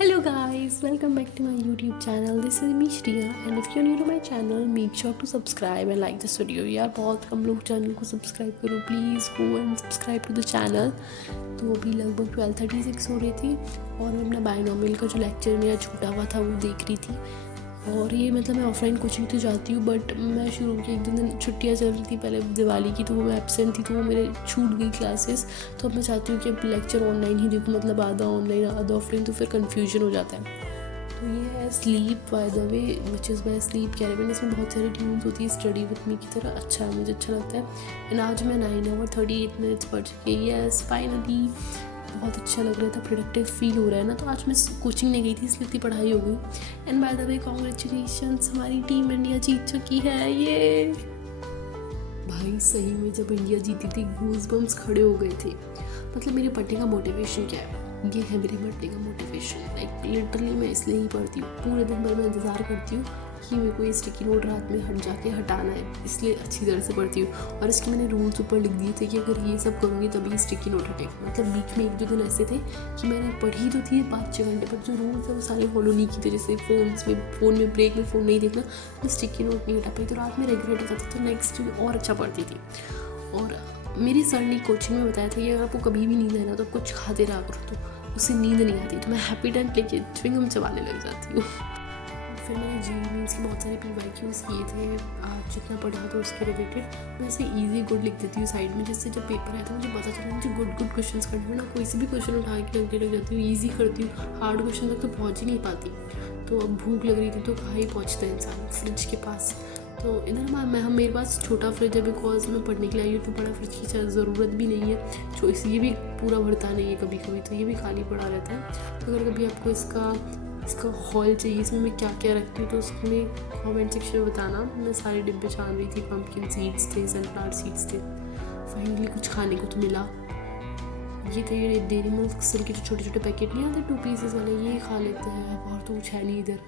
Hello guys, welcome back to my YouTube channel. This is me Shriya and if you're new to my channel, make sure to subscribe and like this video. यार बहुत कम लोग channel को subscribe करो please go and subscribe to the channel. तो अभी लगभग 12:36 हो रही थी और मैं अपना बायनॉमियल का जो लेक्चर मेरा छूटा हुआ था वो देख रही थी। और ये मतलब मैं ऑफलाइन कोचिंग तो जाती हूँ बट मैं शुरू के 1-2 दिन छुट्टियाँ चल रही थी पहले दिवाली की, तो वो मैं एब्सेंट थी तो वो मेरे छूट गई क्लासेस। तो अब मैं चाहती हूँ कि अब लेक्चर ऑनलाइन ही देखूँ, मतलब आधा ऑनलाइन आधा ऑफलाइन, तो फिर कन्फ्यूजन हो जाता है। तो ये है sleep by the way which is my sleep cabin. इसमें बहुत सारी ट्यून्स होती है स्टडी विथ मी की तरह। अच्छा है, मुझे अच्छा लगता है। एंड आज मैं 9 hours 38 minutes पढ़ चुकी है। यस फाइनली बहुत अच्छा लग रहा था, प्रोडक्टिव फील हो रहा है ना। तो आज मैं कोचिंग नहीं गई थी इसलिए इतनी पढ़ाई हो गई। And bye the way congratulations, हमारी टीम इंडिया जीत चुकी है। ये भाई सही में जब इंडिया जीती थी गूज़बम्स खड़े हो गए थे। मतलब मेरे पढ़ने का मोटिवेशन क्या है, ये है मेरे पढ़ने का मोटिवेशन। लाइक लिटरली मैं इसलिए ही पढ़ती हूँ, पूरे दिन भर मैं इंतज़ार करती हूँ कि मेरे को ये स्टिकी नोट रात में हटाना है, इसलिए अच्छी तरह से पढ़ती हूँ। और इसके मैंने रूल्स ऊपर लिख दिए थे कि अगर ये सब करूँगी तभी स्टिकी नोट हटेगा। मतलब बीच में 1-2 दिन ऐसे थे कि मैंने पढ़ी तो थी 5-6 घंटे, पर जो रूल्स है वो सारे फॉलो नहीं किए थे। जैसे फ़ोन में ब्रेक में फ़ोन नहीं देखना, मैं स्टिकी नोट नहीं हटा पाई, तो रात में रेगुलेट होता था। तो नेक्स्ट डे और अच्छा पढ़ती थी। और मेरी सर ने कोचिंग में बताया था कि अगर आपको कभी भी नींद है ना तो आप कुछ खाते रहा करो, तो उससे नींद नहीं आती। तो मैं हैप्पी डेंट लेके च्युइंगम चबाने लग जाती हूँ। फिर मैंने जी मीन्स के बहुत सारे PYQs किए थे, आज जितना पढ़ा था उसके रिलेटेड। मैं ऐसे ईजी गुड लिख देती हूँ साइड में, जिससे जब पेपर आया था मुझे पता चला मुझे गुड क्वेश्चंस करने हैं ना। कोई से भी क्वेश्चन उठा के लगने लग जाती हूँ, ईजी करती हूँ, हार्ड क्वेश्चन तक तो पहुँच ही नहीं पाती। तो अब भूख लग रही थी तो कहाँ ही पहुँचता है इंसान फ्रिज के पास। तो इधर हम मेरे पास छोटा फ्रिज है बिकॉज मैं पढ़ने के लिए आई हूँ, तो बड़ा फ्रिज की ज़रूरत भी नहीं है। जो ये भी पूरा भरता नहीं है कभी कभी, तो ये भी खाली पड़ा रहता है। तो अगर कभी आपको इसका हॉल चाहिए इसमें मैं क्या क्या रखती हूँ तो उसमें कमेंट सेक्शन में बताना। मैं सारे डिब्बे छान रही थी, पम्पकिन सीड्स थे, सनफ्लावर सीड्स थे। फाइनली कुछ खाने को तो मिला। ये थे डेयरी मिल्क के जो छोटे छोटे पैकेट नहीं आते 2 pieces वाले, ये खा लेते हैं। और तो कुछ है नहीं इधर।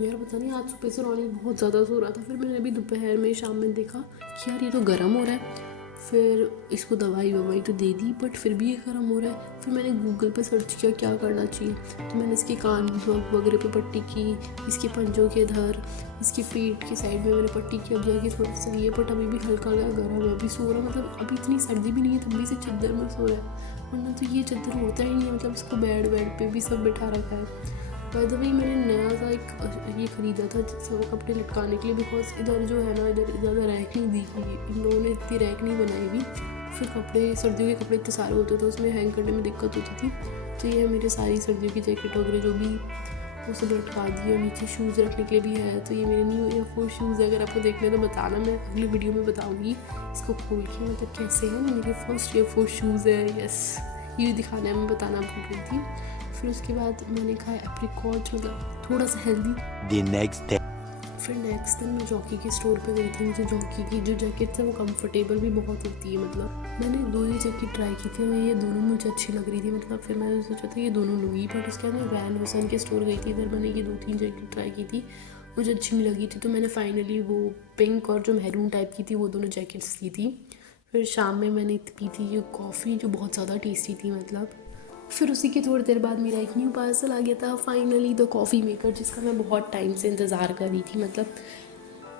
यार पता नहीं आज सुबह से रौनक बहुत ज़्यादा सो रहा था, फिर मैंने अभी दोपहर में शाम में देखा कि यार ये तो गर्म हो रहा है। फिर इसको दवाई तो दे दी बट फिर भी ये गर्म हो रहा है। फिर मैंने गूगल पे सर्च किया क्या करना चाहिए, तो मैंने इसके कान वगैरह पे पट्टी की, इसके पंजों के इधर, इसकी पेट की साइड में मैंने पट्टी की। अब जाके थोड़ा सा ये बट अभी भी हल्का गर्म है, अभी सो रहा। मतलब अभी इतनी सर्दी भी नहीं है तब भी से चद्दर में सो रहा है, वरना तो ये चद्दर होता ही नहीं है। मतलब इसको बेड पे भी सब बिठा रखा है। बाय द वे मैंने नया सा एक ये ख़रीदा था जिससे कपड़े लटकाने के लिए, बिकॉज इधर जो है ना इधर ज़्यादा रैक नहीं दी हुई, इन लोगों ने इतनी रैक नहीं बनाई हुई। फिर कपड़े सर्दियों के कपड़े इतने सारे होते थे उसमें हैंग करने में दिक्कत होती थी। तो ये मेरे सारी सर्दियों की जैकेट वगैरह जो भी वो सब लटका दिए। नीचे शूज़ रखने के लिए भी है। तो ये मेरे न्यू एयरफोर्स शूज़ है, अगर आपको देखने तो बताना, मैं अगली वीडियो में बताऊँगी इसको खोल के मतलब कैसे है। मेरे फर्स्ट एयरफोर्स शूज़ है। यस ये दिखाना है, मैं बताना भूल रही थी। फिर उसके बाद मैंने खाया एप्रिकॉट, मतलब थोड़ा सा हेल्दी। फिर नेक्स्ट दिन मैं जॉकी के स्टोर पे गई थी। मुझे जॉकी की जो जैकेट है वो कंफर्टेबल भी बहुत होती है। मतलब मैंने 2 ही जैकेट ट्राई की थी और ये दोनों मुझे अच्छी लग रही थी। मतलब फिर मैंने सोचा था ये दोनों लूँगी, बट उसके बाद मैं वैन हुसैन के स्टोर गई थी, इधर मैंने ये 2-3 जैकेट ट्राई की थी, मुझे अच्छी नहीं लगी थी। तो मैंने फाइनली वो पिंक और जो मैरून टाइप की थी वो दोनों जैकेट्स ली थी। फिर शाम में मैंने पी थी ये कॉफ़ी जो बहुत ज़्यादा टेस्टी थी। मतलब फिर उसी की थोड़ी देर बाद मेरा एक न्यू पार्सल आ गया था, फाइनली द कॉफ़ी मेकर, जिसका मैं बहुत टाइम से इंतज़ार कर रही थी। मतलब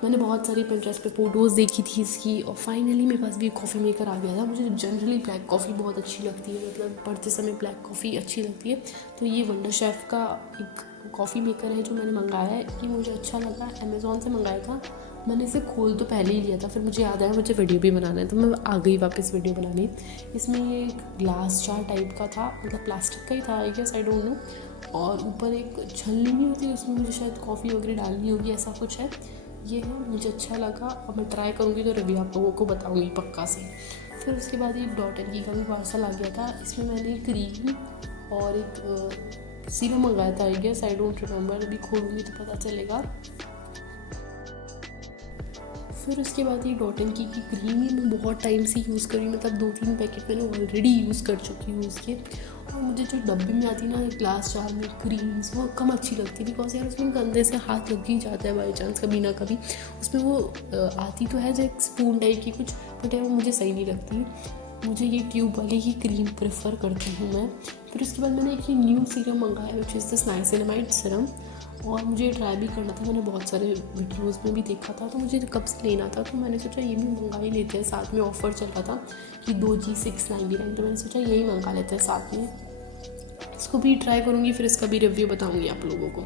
मैंने बहुत सारी पिंटरेस्ट पे फ़ोटोज़ देखी थी इसकी और फाइनली मेरे पास भी एक कॉफ़ी मेकर आ गया था। मुझे जनरली ब्लैक कॉफ़ी बहुत अच्छी लगती है, मतलब पढ़ते समय ब्लैक कॉफ़ी अच्छी लगती है। तो ये वंडर शेफ़ का एक कॉफ़ी मेकर है जो मैंने मंगाया है। ये मुझे अच्छा लगा, अमेज़ॉन से मंगाया था मैंने। इसे खोल तो पहले ही लिया था, फिर मुझे याद आया मुझे वीडियो भी बनाना है, तो मैं आ गई वापस वीडियो बनाने। इसमें ये एक ग्लास जार टाइप का था, मतलब प्लास्टिक का ही था I guess, I don't know. और ऊपर एक छलनी भी होती है, उसमें मुझे शायद कॉफ़ी वगैरह डालनी होगी, ऐसा कुछ है। ये है, मुझे अच्छा लगा और मैं ट्राई करूँगी तो रिव्यू आप लोगों को बताऊँगी पक्का से। फिर उसके बाद एक डॉट&की का भी पार्सल आ गया था। इसमें मैंने क्रीम और एक सीरम मंगाया था I guess, I don't remember, अभी खोलूँगी तो पता चलेगा। फिर उसके बाद ये डॉट&की की क्रीम ही मैं बहुत टाइम से यूज़ कर रही हूँ, मतलब 2-3 पैकेट मैंने ऑलरेडी यूज़ कर चुकी हूँ उसके। और मुझे जो डब्बे में आती ना ग्लास जार में क्रीम्स, वो कम अच्छी लगती है बिकॉज यार उसमें गंदे से हाथ लग ही जाता है बाई चांस कभी ना कभी। उसमें वो आती तो है जो एक स्पून टाइप की कुछ, बट यार वो मुझे सही नहीं लगती। मुझे ये ट्यूब वाली ही क्रीम प्रेफर करती हूँ मैं। फिर उसके बाद मैंने एक ये न्यू सीरम मंगाया which is this niacinamide serum, और मुझे ये ट्राई भी करना था। मैंने बहुत सारे वीडियोज़ में भी देखा था, तो मुझे कब से लेना था, तो मैंने सोचा ये भी मंगा ही लेते हैं। साथ में ऑफ़र चल रहा था कि 2G 699, तो मैंने सोचा यही मंगा लेते हैं साथ में। इसको भी ट्राई करूँगी, फिर इसका भी रिव्यू बताऊँगी आप लोगों को।